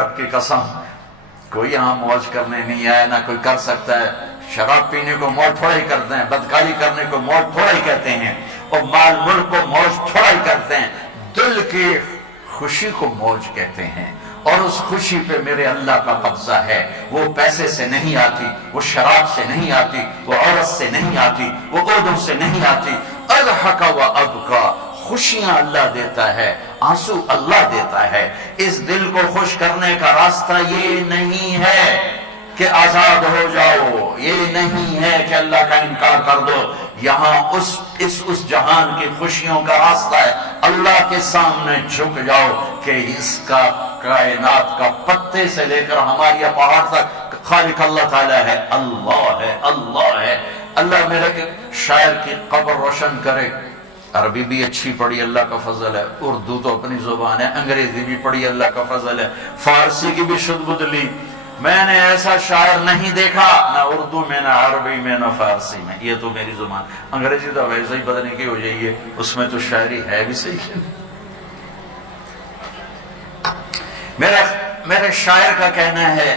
رب کی قسم کوئی یہاں موج کرنے نہیں آیا، نہ کوئی کر سکتا ہے۔ شراب پینے کو موج تھوڑا ہی کرتے ہیں، بدکاری کرنے کو موج تھوڑا ہی کہتے ہیں، اور مال ملک کو موج تھوڑا ہی کرتے ہیں۔ دل کی خوشی کو موج کہتے ہیں، اور اس خوشی پہ میرے اللہ کا قبضہ ہے۔ وہ پیسے سے نہیں آتی، وہ شراب سے نہیں آتی، وہ عورت سے نہیں آتی، وہ عہدوں سے نہیں آتی۔ اضحک و ابکا، خوشیاں اللہ دیتا ہے، آنسو اللہ دیتا ہے۔ اس دل کو خوش کرنے کا راستہ یہ نہیں ہے کہ آزاد ہو جاؤ، یہ نہیں ہے کہ اللہ کا انکار کر دو۔ یہاں اس جہان کی خوشیوں کا راستہ ہے، اللہ کے سامنے جھک جاؤ کہ اس کا کائنات کا پتے سے لے کر ہماری پہاڑ تک خالق اللہ تعالیٰ ہے، اللہ ہے، اللہ ہے۔ اللہ میرے شاعر کی قبر روشن کرے۔ عربی بھی اچھی پڑھی، اللہ کا فضل ہے، اردو تو اپنی زبان ہے، انگریزی بھی پڑھی، اللہ کا فضل ہے، فارسی کی بھی شد بد لی۔ میں نے ایسا شاعر نہیں دیکھا، نہ اردو میں، نہ عربی میں، نہ فارسی میں۔ یہ تو میری زبان، انگریزی تو ویسے ہی پتہ نہیں کی ہو جائیے، اس میں تو شاعری ہے بھی صحیح۔ میرے شاعر کا کہنا ہے،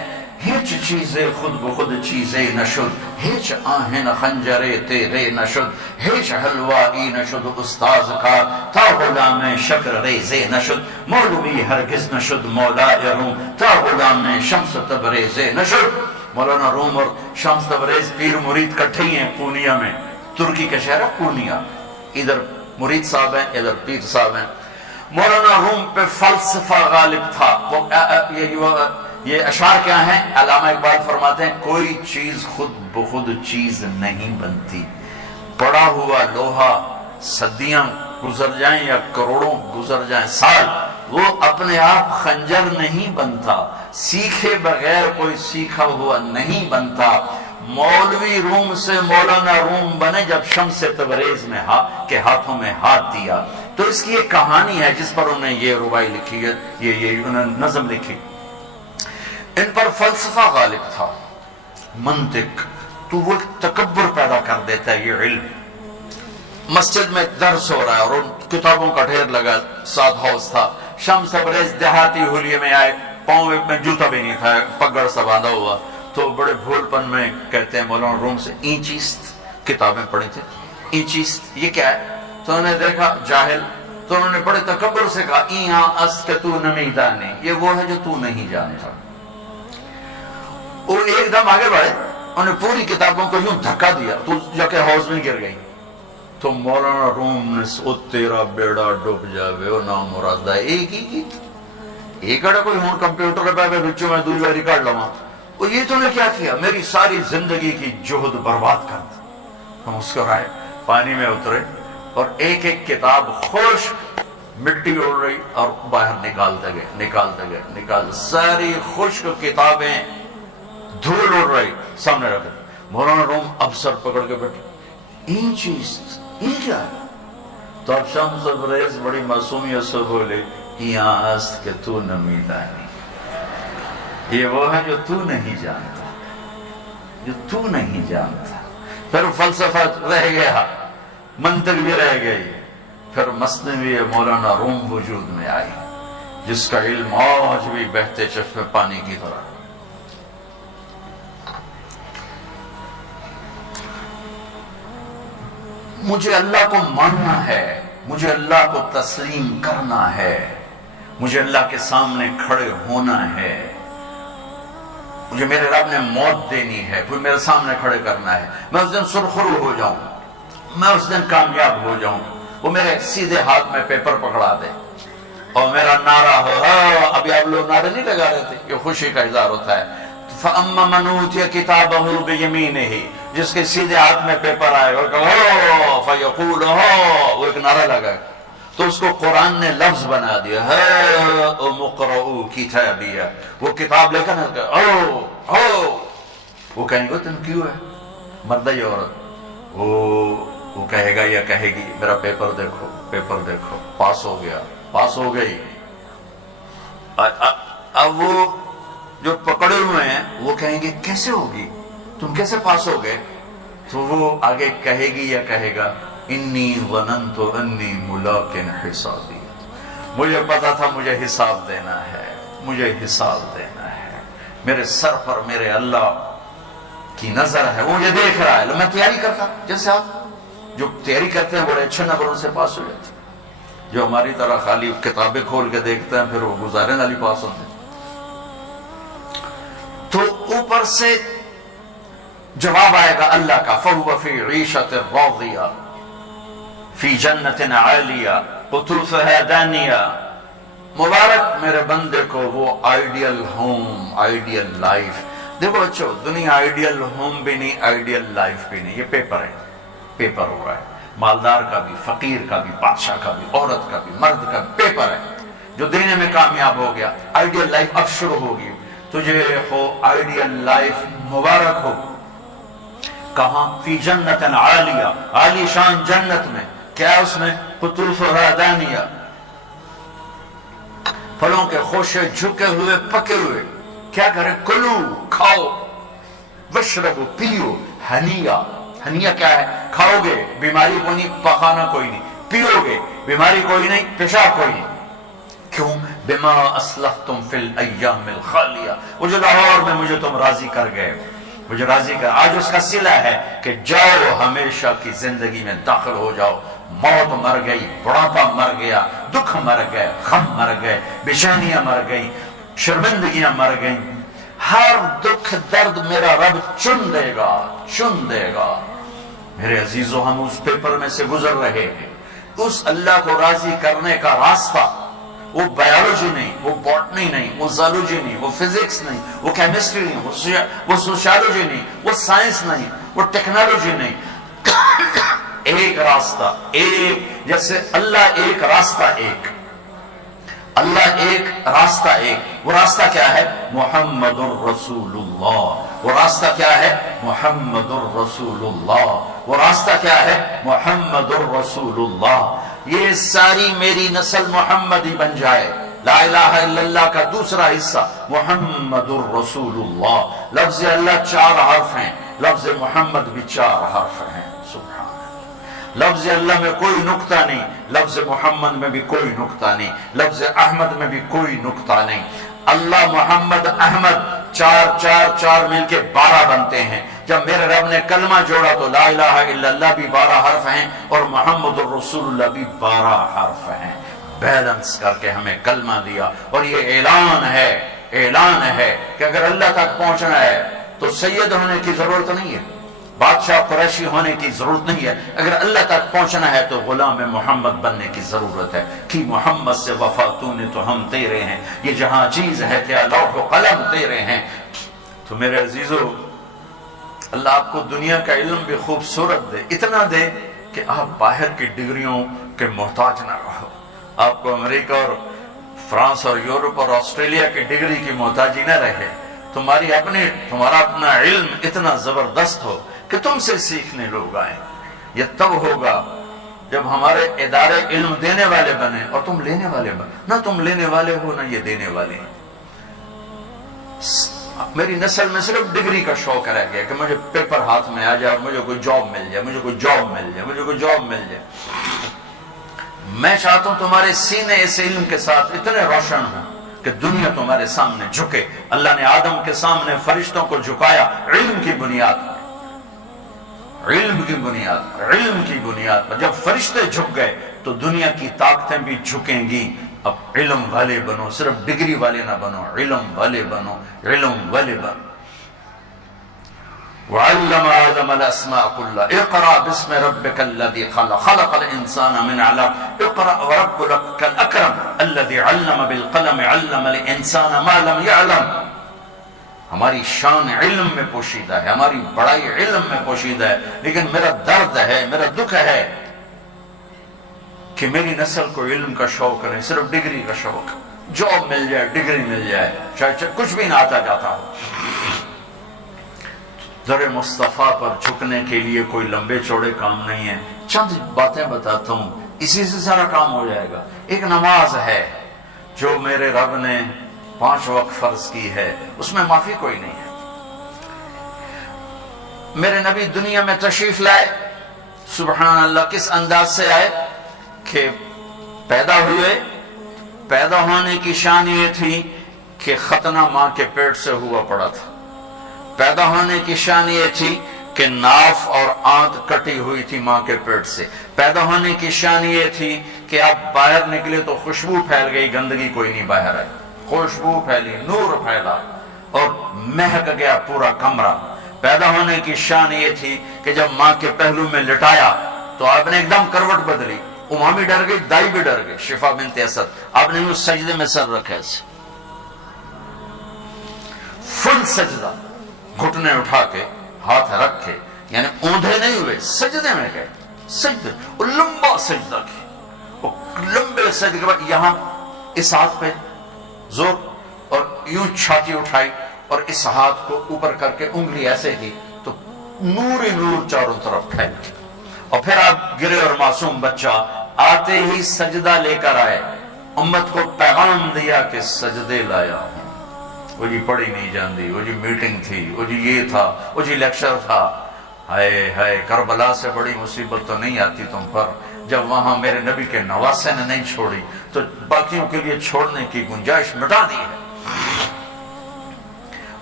ہیچ چیزیں خود بخود چیزیں نشد، ہیچ آہن خنجرے تیرے نشد، ہیچ حلوائی نشد استاذ کا، تا غلام شکر ریزے نشد، مولوی ہرگز نشد مولا روم، تا غلام شمس تبریز نشد۔ مولانا روم اور شمس تبریز پیر مرید کٹھے ہیں پونیا میں، ترکی کا شہر ہے پونیا، ادھر مرید صاحب ہیں، ادھر پیر صاحب ہیں۔ مولانا روم پہ فلسفہ غالب تھا۔ یہ اشعار کیا ہیں؟ علامہ اقبال فرماتے ہیں، کوئی چیز خود بخود چیز نہیں بنتی، پڑا ہوا لوہا صدیاں گزر جائیں یا کروڑوں گزر جائیں سال، وہ اپنے آپ خنجر نہیں بنتا، سیکھے بغیر کوئی سیکھا ہوا نہیں بنتا۔ مولوی روم سے مولانا روم بنے جب شمس تبریز میں کے ہاتھوں میں ہاتھ دیا۔ تو اس کی ایک کہانی ہے جس پر انہوں نے یہ ربائی لکھی ہے، یہ انہوں نے نظم لکھی۔ ان پر فلسفہ غالب تھا، منطق، تو وہ تکبر پیدا کر دیتا ہے یہ علم۔ مسجد میں درس ہو رہا ہے اور ان کتابوں کا ڈھیر لگا، ساتھ ہاؤس تھا۔ شمس تبریز دیہاتی ہولیے میں آئے، پاؤں میں جوتا بھی نہیں تھا، پگڑ سا باندھا ہوا، تو بڑے بھول پن میں کہتے ہیں مولانا روم سے، اینچیست کتابیں پڑھی تھیں، اینچیست یہ کیا ہے؟ تو انہوں نے دیکھا جاہل، تو انہوں نے بڑے تکبر سے کہا، ایہاں است کہ تو نمیدانی، یہ وہ ہے جو تو نہیں جانتا۔ اور ایک دم آگے بڑھے، انہوں نے پوری کتابوں کو یوں دھکا دیا تو جا کے حوض میں گر گئی۔ تو مولانا روم نے او تیرا بیڑا ڈوب جاوے او نام مراد ہے ایک ہی کی ایک اڑا کوئی ہون کمپیوٹر پہ بچوں میں دوئی باری کر لواں، اور یہ تو نے کیا کیا؟ میری ساری زندگی کی جہد برباد کر دی۔ ہم اس کو رائے پانی میں اترے اور ایک ایک کتاب خوش مٹی اڑ رہی اور باہر نکالتے گئے ساری خشک کتابیں دھول اڑ رہی سامنے رکھ۔ مولانا روم اب سر پکڑ کے بیٹھے، این چیز یہ کیا ہے؟ تو اب شمس تبریز بڑی معصومیت سے بولے، یہاں است کہ تو نمیدانی، یہ وہ ہے جو تو نہیں جانتا، جو تو نہیں جانتا۔ پھر فلسفہ رہ گیا، منطق بھی رہ گئی، پھر مثنوی مولانا روم وجود میں آئی، جس کا علم آج بھی بہتے چشمے پانی کی طرح۔ مجھے اللہ کو ماننا ہے، مجھے اللہ کو تسلیم کرنا ہے، مجھے اللہ کے سامنے کھڑے ہونا ہے، مجھے میرے رب نے موت دینی ہے، پھر میرے سامنے کھڑے کرنا ہے، میں اس دن سرخرو ہو جاؤں، میں اس دن کامیاب ہو جاؤں، وہ میرے سیدھے ہاتھ میں پیپر پکڑا دے اور میرا نعرہ ہو۔ ابھی آپ لوگ نعرے نہیں لگا رہے تھے، یہ خوشی کا اظہار ہوتا ہے۔ فَأَمَّا مَنْ أُوتِيَ كِتَابَهُ بِيَمِينِهِ، جس کے سیدھے ہاتھ میں پیپر آئے اور کہا فَيَقُولُ وہ ایک نعرہ لگا، تو اس کو قرآن نے لفظ بنا دیا، هَاؤْمُ اقْرَءُوا كِتَابِيَهْ، وہ کتاب لے کر وہ کہیں گے تم کیوں ہے مرد یا عورت؟ وہ کہے گا یا کہے گی میرا پیپر دیکھو، پیپر دیکھو، پاس ہو گیا، پاس ہو گئی۔ اب وہ جو پکڑے ہوئے ہیں وہ کہیں گے کیسے ہوگی، تم کیسے پاس ہو گئے؟ تو وہ آگے کہے گی یا کہے گا انی ظننت انی ملاق حسابی، مجھے پتا تھا مجھے حساب دینا ہے، مجھے حساب دینا ہے، میرے سر پر میرے اللہ کی نظر ہے، وہ مجھے دیکھ رہا ہے. میں تیاری کرتا، جیسے آپ جو تیاری کرتے ہیں بڑے اچھے نمبروں سے پاس ہو جاتے ہیں. جو ہماری طرح خالی کتابیں کھول کے دیکھتے ہیں پھر وہ گزارے والی پاس ہوتے ہیں. تو اوپر سے جواب آئے گا اللہ کا، فَهُوَ فِي عِيشَةٍ رَاضِيَةٍ فِي جَنَّةٍ عَالِيَةٍ قُطُوفُهَا دَانِيَةٌ. مبارک میرے بندے کو وہ آئیڈیل ہوم، آئیڈیل لائف. دیکھو بچو، دنیا آئیڈیل ہوم بھی نہیں، آئیڈیل لائف بھی نہیں. یہ پیپر ہے، پیپر ہو رہا ہے. مالدار کا بھی، فقیر کا بھی، بادشاہ کا بھی، عورت کا بھی، مرد کا بھی پیپر ہے. جو دینے میں کامیاب ہو گیا، آئیڈیل لائف اب شروع ہوگی. تجھے ہو آئیڈیل لائف مبارک ہو. کہاں؟ فی جنت عالیہ، عالی شان جنت میں. کیا اس میں؟ قطوفها دانیہ، پھلوں کے خوشے جھکے ہوئے پکے ہوئے. کیا کرے؟ کلو، کھاؤ، وشربو، پیو، ہنیا. ہنیا کیا ہے؟ کھاؤ گے بیماری کوئی نہیں، پخانا کوئی نہیں. پیو گے بیماری کوئی نہیں، پیشاب کوئی نہیں. کیوں؟ بما اسلفتم فی الایام الخالیہ. وہ جو لاہور میں مجھے تم راضی کر گئے، مجھے راضی کر، آج اس کا صلہ ہے کہ جاؤ ہمیشہ کی زندگی میں داخل ہو جاؤ. موت مر گئی، بڑھاپا مر گیا، دکھ مر گئے، غم مر گئے، بے چینیاں مر گئی، شرمندگیاں مر گئیں. ہر دکھ درد میرا رب چن دے گا، چن دے گا. میرے عزیزو، ہم اس پیپر میں سے گزر رہے ہیں. اس اللہ کو راضی کرنے کا راستہ وہ بایولوجی نہیں، وہ باٹنی نہیں، وہ زالوجی نہیں، وہ فزکس نہیں، وہ کیمسٹری نہیں، وہ سوشیالوجی نہیں، وہ سائنس نہیں، وہ ٹیکنالوجی نہیں. ایک راستہ، ایک، جیسے اللہ ایک، راستہ ایک. اللہ ایک، راستہ ایک. وہ راستہ کیا ہے؟ محمد الرسول اللہ. وہ راستہ کیا ہے؟ محمد الرسول اللہ. وہ راستہ کیا ہے؟ محمد الرسول اللہ. یہ ساری میری نسل محمدی بن جائے. لا الہ الا اللہ کا دوسرا حصہ محمد الرسول اللہ. لفظ اللہ 4 حرف ہیں، لفظ محمد بھی 4 حرف ہیں. سبحان اللہ. لفظ اللہ میں کوئی نقطہ نہیں، لفظ محمد میں بھی کوئی نقطہ نہیں، لفظ احمد میں بھی کوئی نقطہ نہیں. اللہ، محمد، احمد، 4 4 4 مل کے 12 بنتے ہیں. جب میرے رب نے کلمہ جوڑا تو لا الہ الا اللہ بھی 12 حرف ہیں اور محمد الرسول اللہ بھی 12 حرف ہیں. بیلنس کر کے ہمیں کلمہ دیا. اور یہ اعلان ہے، اعلان ہے کہ اگر اللہ تک پہنچنا ہے تو سید ہونے کی ضرورت نہیں ہے، بادشاہ قریشی ہونے کی ضرورت نہیں ہے. اگر اللہ تک پہنچنا ہے تو غلام محمد بننے کی ضرورت ہے. کہ محمد سے وفا تو نے تو ہم تیرے ہیں، یہ جہاں چیز ہے کیا لوح و قلم تیرے ہیں. تو میرے عزیزو، اللہ آپ کو دنیا کا علم بھی خوبصورت دے، اتنا دے کہ آپ باہر کی ڈگریوں کے محتاج نہ رہو. آپ کو امریکہ اور فرانس اور یورپ اور آسٹریلیا کی ڈگری کی محتاجی نہ رہے. تمہارا اپنا علم اتنا زبردست ہو کہ تم سے سیکھنے لوگ آئیں. یہ تب ہوگا جب ہمارے ادارے علم دینے والے بنے اور تم لینے والے بنے. نہ تم لینے والے ہو نہ یہ دینے والے ہیں. میری نسل میں صرف ڈگری کا شوق رہ گیا کہ مجھے پیپر ہاتھ میں آ جائے اور مجھے کوئی جاب مل جائے، مجھے کوئی جاب مل جائے، مجھے کوئی جاب مل جائے. میں چاہتا ہوں تمہارے سینے اس علم کے ساتھ اتنے روشن ہوں کہ دنیا تمہارے سامنے جھکے. اللہ نے آدم کے سامنے فرشتوں کو جھکایا علم کی بنیاد پر، علم کی بنیاد پر، علم کی بنیاد پر. جب فرشتے جھک گئے تو دنیا کی طاقتیں بھی جھکیں گی. اب علم والے بنو، صرف ڈگری والے نہ بنو، علم والے بنو، علم والے بنو. وعلم آدم الاسماء كلها اقرأ باسم ربك الذي خلق خلق الانسان من علق اقرأ وربك الاكرم الذي علم بالقلم علم الانسان ما لم يعلم. ہماری شان علم میں پوشیدہ ہے، ہماری بڑائی علم میں پوشیدہ ہے. لیکن میرا درد ہے، میرا دکھ ہے کہ میری نسل کو علم کا شوق نہیں، صرف ڈگری کا شوق. جاب مل جائے، ڈگری مل جائے، چاہے کچھ بھی نہ آتا جاتا ہو. در مصطفیٰ پر جھکنے کے لیے کوئی لمبے چوڑے کام نہیں ہے. چند باتیں بتاتا ہوں، اسی سے سارا کام ہو جائے گا. ایک نماز ہے جو میرے رب نے 5 وقت فرض کی ہے، اس میں معافی کوئی نہیں ہے. میرے نبی دنیا میں تشریف لائے، سبحان اللہ، کس انداز سے آئے کہ پیدا ہوئے. پیدا ہونے کی شان یہ تھی کہ ختنہ ماں کے پیٹ سے ہوا پڑا تھا. پیدا ہونے کی شان یہ تھی کہ ناف اور آنت کٹی ہوئی تھی ماں کے پیٹ سے. پیدا ہونے کی شان یہ تھی کہ آپ باہر نکلے تو خوشبو پھیل گئی, گندگی کوئی نہیں باہر آئی, خوشبو پھیلی, نور پھیلا اور مہک گیا پورا کمرہ. پیدا ہونے کی شان یہ تھی کہ جب ماں کے پہلو میں لٹایا تو آپ نے ایک دم کروٹ بدلی. اماں بھی ڈر گئی, دائی بھی ڈر گئی, شفا بنت اسد. آپ نے اس سجدے میں سر رکھا ایسے فل سجدہ, گھٹنے اٹھا کے ہاتھ رکھ کے, یعنی اوندھے نہیں ہوئے, سجدے میں گئے. سجدے, وہ لمبا سجدہ کی, وہ لمبے سجدے کے بعد یہاں اس ہاتھ پہ زور اور یوں چھاتی اٹھائی اور اس ہاتھ کو اوپر کر کے انگلی ایسے کی تو نور ہی نور چاروں طرف پھیل گئی. اور پھر آپ گرے اور معصوم بچہ آتے ہی سجدہ لے کر آئے, امت کو پیغام دیا کہ سجدے لایا ہوں. وہ جی پڑھی نہیں جاندی, وہ جی میٹنگ تھی, وہ جی یہ تھا, وہ جی لیکچر تھا. ہائے ہائے, کربلا سے بڑی مصیبت تو نہیں آتی تم پر جب وہاں میرے نبی کے نواسے نے نہیں چھوڑی تو باقیوں کے لیے چھوڑنے کی گنجائش مٹا دی ہے.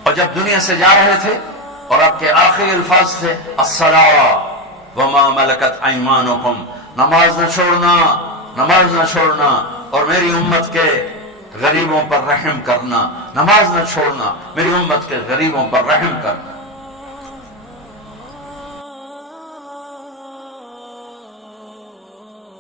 اور جب دنیا سے جا رہے تھے اور آپ کے آخری الفاظ تھے الصلاۃ وما ملکت ایمانکم, نماز نہ چھوڑنا, نماز نہ چھوڑنا, اور میری امت کے غریبوں پر رحم کرنا, نماز نہ چھوڑنا, میری امت کے غریبوں پر رحم کرنا.